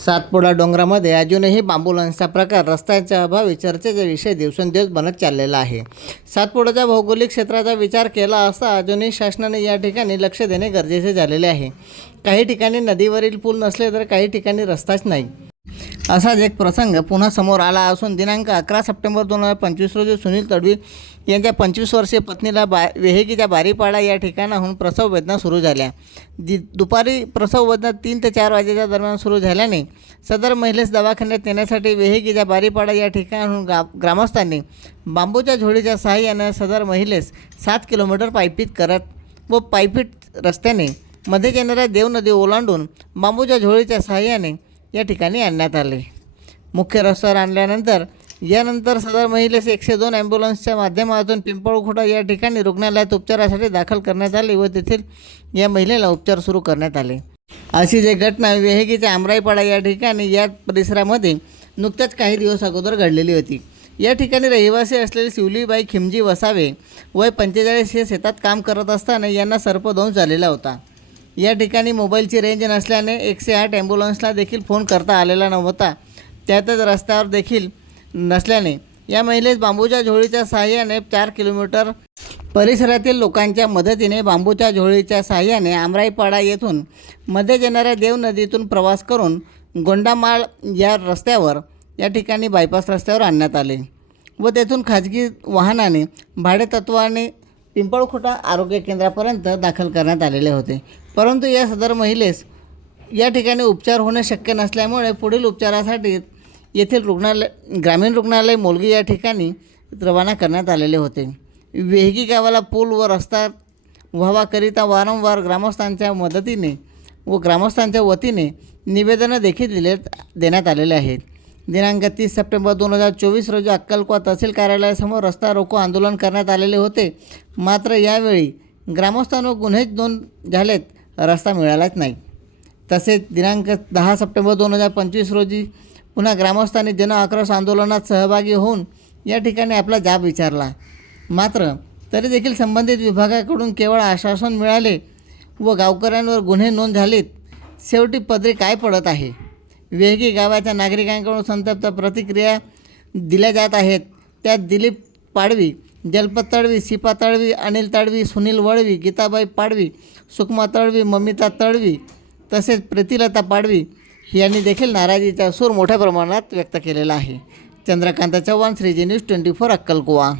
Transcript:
सातपुडा डोंगरामध्ये अजूनही बांबुलांचा प्रकार रस्त्यांच्या अभावी चर्चेचा विषय दिवसेंदिवस बनत चाललेला आहे. सातपुडाच्या भौगोलिक क्षेत्राचा विचार केला असता अजूनही शासनाने या ठिकाणी लक्ष देणे गरजेचे झालेले आहे. काही ठिकाणी नदीवरील पूल नसले तर काही ठिकाणी रस्ताच नाही. असाच एक प्रसंग पुन्हा समोर आला असून दिनांक अकरा सप्टेंबर दोन हजार पंचवीस रोजी सुनील तडवी यांच्या पंचवीस वर्षीय पत्नीला बा वेहेगीच्या बारीपाडा या ठिकाणाहून प्रसव वेदना सुरू झाल्या. दि दुपारी प्रसव वेदना तीन ते चार वाजेच्या दरम्यान सुरू झाल्याने सदर महिलेस दवाखान्यात नेण्यासाठी वेहेगीच्या बारीपाडा या ठिकाणाहून गा ग्रामस्थांनी बांबूच्या झोळीच्या सहाय्यानं सदर महिलेस सात किलोमीटर पायपीट करत व पायपीट रस्त्याने मध्ये येणाऱ्या देव नदी ओलांडून बांबूच्या झोळीच्या सहाय्याने या ठिकाणी आणण्यात आले. मुख्य रस्त्यावर आणल्यानंतर यानंतर सदर महिलेस एकशे दोन ॲम्ब्युलन्सच्या माध्यमातून पिंपळखोटा या ठिकाणी रुग्णालयात उपचारासाठी दाखल करण्यात आले व तेथील या महिलेला उपचार सुरू करण्यात आले. अशी जी घटना वेहेगीच्या आमराईपाडा या ठिकाणी या परिसरामध्ये नुकत्याच काही दिवस अगोदर घडलेली होती. या ठिकाणी रहिवासी असलेले शिवलीबाई खिमजी वसावे वय पंचेचाळीस हे शेतात काम करत असताना यांना सर्पदंश झालेला होता. या ठिकाणी मोबाईलची रेंज नसल्याने एकशे आठ ॲम्ब्युलन्सला देखील फोन करता आलेला नव्हता. त्यातच रस्त्यावर देखील नसल्याने. या महिलेस बांबूच्या झोळीच्या सहाय्याने चार किलोमीटर परिसरातील लोकांच्या मदतीने बांबूच्या झोळीच्या सहाय्याने आमराईपाडा येथून मध्ये येणाऱ्या देव नदीतून प्रवास करून गोंडामाळ या रस्त्यावर या ठिकाणी बायपास रस्त्यावर आणण्यात आले व तेथून खाजगी वाहनाने भाडेतत्वाने पिंपळखोटा आरोग्य केंद्रापर्यंत दाखल करण्यात आलेले होते. परंतु या सदर महिलेस या ठिकाणी उपचार होणे शक्य नसल्यामुळे पुढील उपचारासाठी येथील रुग्णालय ग्रामीण रुग्णालय मोलगी या ठिकाणी रवाना करण्यात आलेले होते. वेहगी गावाला पूल व रस्ता व्हावाकरिता वारंवार ग्रामस्थांच्या मदतीने व ग्रामस्थांच्या वतीने निवेदनं देखील दिले देण्यात आलेले आहेत. दिनांक तीस सप्टेंबर दोन हजार चोवीस रोजी अक्कलकोवा तहसील कार्यालयासमोर रस्ता रोको आंदोलन करण्यात आलेले होते. मात्र यावेळी ग्रामस्थांवर गुन्हे नोंद झालेत रस्ता मिळालाच नाही. तसेच दिनांक दहा सप्टेंबर दोन हजार पंचवीस रोजी पुन्हा ग्रामस्थांनी जन आक्रोश आंदोलनात सहभागी होऊन या ठिकाणी आपला जाब विचारला. मात्र तरी देखील संबंधित विभागाकडून केवळ आश्वासन मिळाले व गावकऱ्यांवर गुन्हे नोंद झालेत. शेवटी पदरी काय पडत आहे? वेहगी गावाच्या नागरिकांकडून संतप्त प्रतिक्रिया दिल्या जात आहेत. त्यात दिलीप पाडवी जलपत तळवी सिपा तळवी अनिल तळवी सुनील वळवी गीताबाई पाडवी सुकमा तळवी ममिता तळवी तसेच प्रीतिलता पाडवी यांनी देखील नाराजीचा सूर मोठ्या प्रमाणात व्यक्त केलेला आहे. Chandrakant Chavan Shreeji news twenty four अक्कलकुवा.